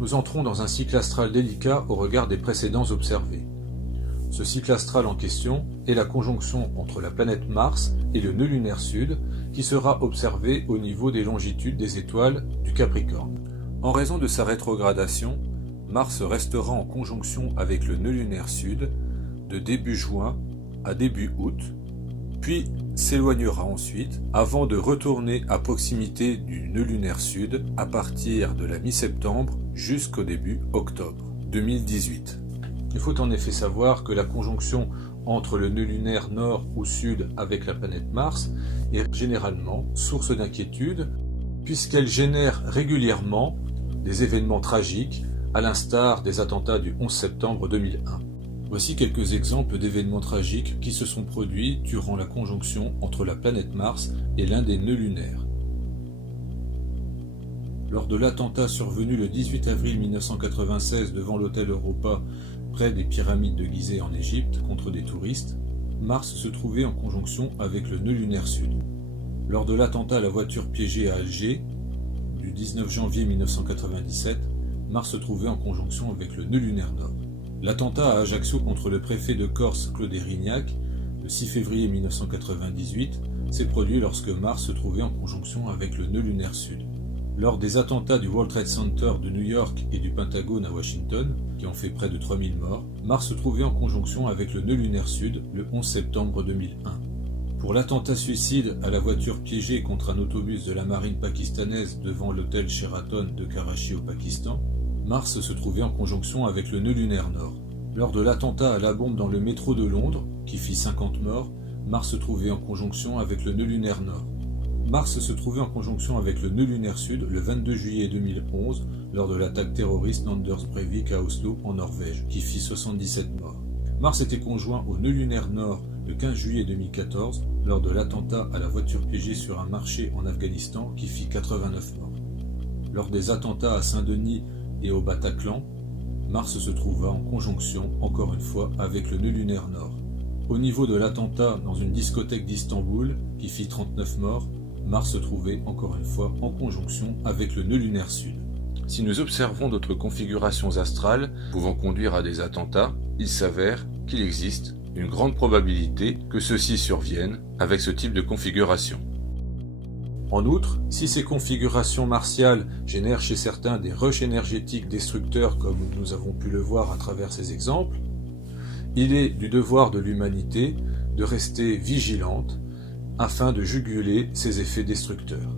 Nous entrons dans un cycle astral délicat au regard des précédents observés. Ce cycle astral en question est la conjonction entre la planète Mars et le nœud lunaire sud qui sera observé au niveau des longitudes des étoiles du Capricorne. En raison de sa rétrogradation, Mars restera en conjonction avec le nœud lunaire sud de début juin à début août, puis s'éloignera ensuite avant de retourner à proximité du nœud lunaire sud à partir de la mi-septembre jusqu'au début octobre 2018. Il faut en effet savoir que la conjonction entre le nœud lunaire nord ou sud avec la planète Mars est généralement source d'inquiétude puisqu'elle génère régulièrement des événements tragiques à l'instar des attentats du 11 septembre 2001. Voici quelques exemples d'événements tragiques qui se sont produits durant la conjonction entre la planète Mars et l'un des nœuds lunaires. Lors de l'attentat survenu le 18 avril 1996 devant l'hôtel Europa près des pyramides de Gizeh en Égypte contre des touristes, Mars se trouvait en conjonction avec le nœud lunaire sud. Lors de l'attentat à la voiture piégée à Alger du 19 janvier 1997, Mars se trouvait en conjonction avec le nœud lunaire nord. L'attentat à Ajaccio contre le préfet de Corse Claude Érignac le 6 février 1998 s'est produit lorsque Mars se trouvait en conjonction avec le nœud lunaire sud. Lors des attentats du World Trade Center de New York et du Pentagone à Washington, qui ont fait près de 3000 morts, Mars se trouvait en conjonction avec le nœud lunaire sud le 11 septembre 2001. Pour l'attentat suicide à la voiture piégée contre un autobus de la marine pakistanaise devant l'hôtel Sheraton de Karachi au Pakistan, Mars se trouvait en conjonction avec le nœud lunaire nord. Lors de l'attentat à la bombe dans le métro de Londres, qui fit 50 morts, Mars se trouvait en conjonction avec le nœud lunaire nord. Mars se trouvait en conjonction avec le nœud lunaire sud le 22 juillet 2011 lors de l'attaque terroriste d'Anders Breivik à Oslo en Norvège, qui fit 77 morts. Mars était conjoint au nœud lunaire nord le 15 juillet 2014 lors de l'attentat à la voiture piégée sur un marché en Afghanistan qui fit 89 morts. Lors des attentats à Saint-Denis et au Bataclan, Mars se trouva en conjonction, encore une fois, avec le nœud lunaire nord. Au niveau de l'attentat dans une discothèque d'Istanbul qui fit 39 morts, Mars se trouvait encore une fois en conjonction avec le nœud lunaire sud. Si nous observons d'autres configurations astrales pouvant conduire à des attentats, il s'avère qu'il existe une grande probabilité que ceux-ci surviennent avec ce type de configuration. En outre, si ces configurations martiales génèrent chez certains des rushs énergétiques destructeurs comme nous avons pu le voir à travers ces exemples, il est du devoir de l'humanité de rester vigilante afin de juguler ces effets destructeurs.